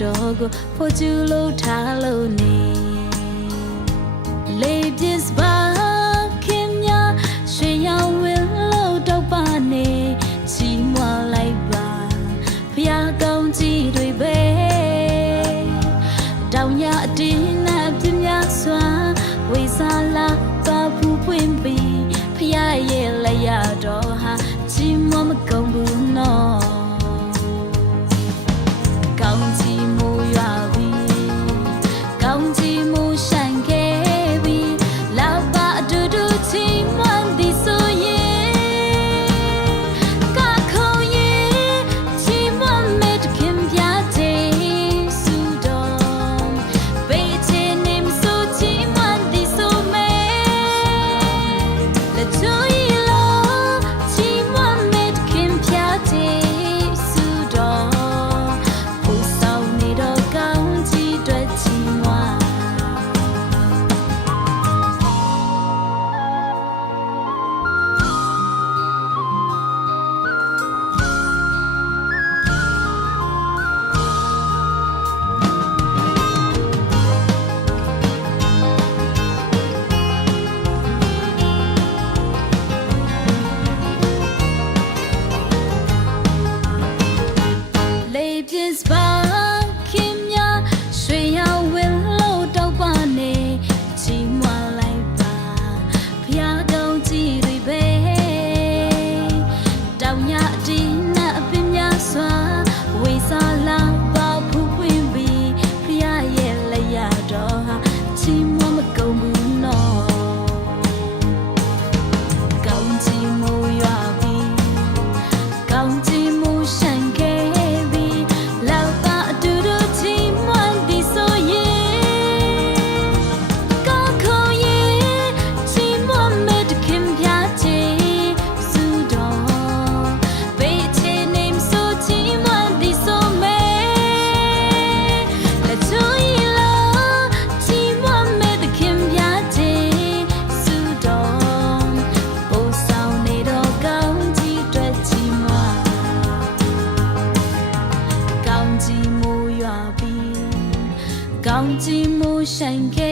တော်ကိုဖို့ကျူလို့ထားလို့နေလေပြစ်ပါခင်များရွှေရောင်ဝင်းလို့တော့ပါနေချီးမွမ်းလိုက်ပါဖျားကောင်းကြီးတွေပဲတောင်ရအတင်းနဲ့ပြင်းများစွာဝေစားလာပါဘူးပွင့်ပြီးဖျားရဲ့လက်ရတော်ဟာချီးမွမ်းမကုန်ဘူးနော်ကောင်းကြီးမူရွာပြီးကောင်းကြီးမူဆိုင်ခဲ့ပြီးလောက်ပါအတူတူချီးမွမ်းသည်ဆိုရင်ကခုံရင်ချီးမွမ်းမဲ့တခင်ပြတဲ့စုတော်ဘေးချင်နေမဆိုချီးမွမ်းသည်ဆိုမဲ့လက်ချူရီလို့ချီးမွမ်းမဲ့တခင်ပြတဲ့စုတော်ပြစ်ပါခင်များရွှေရောင်ဝင်းလို့တော့ပါနေချီးမွမ်းလိုက်ပါဖျားကောင်းကြီးတွေပဲတောင်ရအတင်းနဲ့အပင်များစွာဝေစားလာပါဘူးပွင့်ပြီးဖျားရဲ့လက်ရတော်ဟာချီးမွမ်းမကုန်ဘူးနော်ကောင်းကြီးမိုးရွာပြီးကောင်းကြီးမိုးဆိုင်ခဲ့ကောင်းကြီးမိုးဆိုင်ခဲ့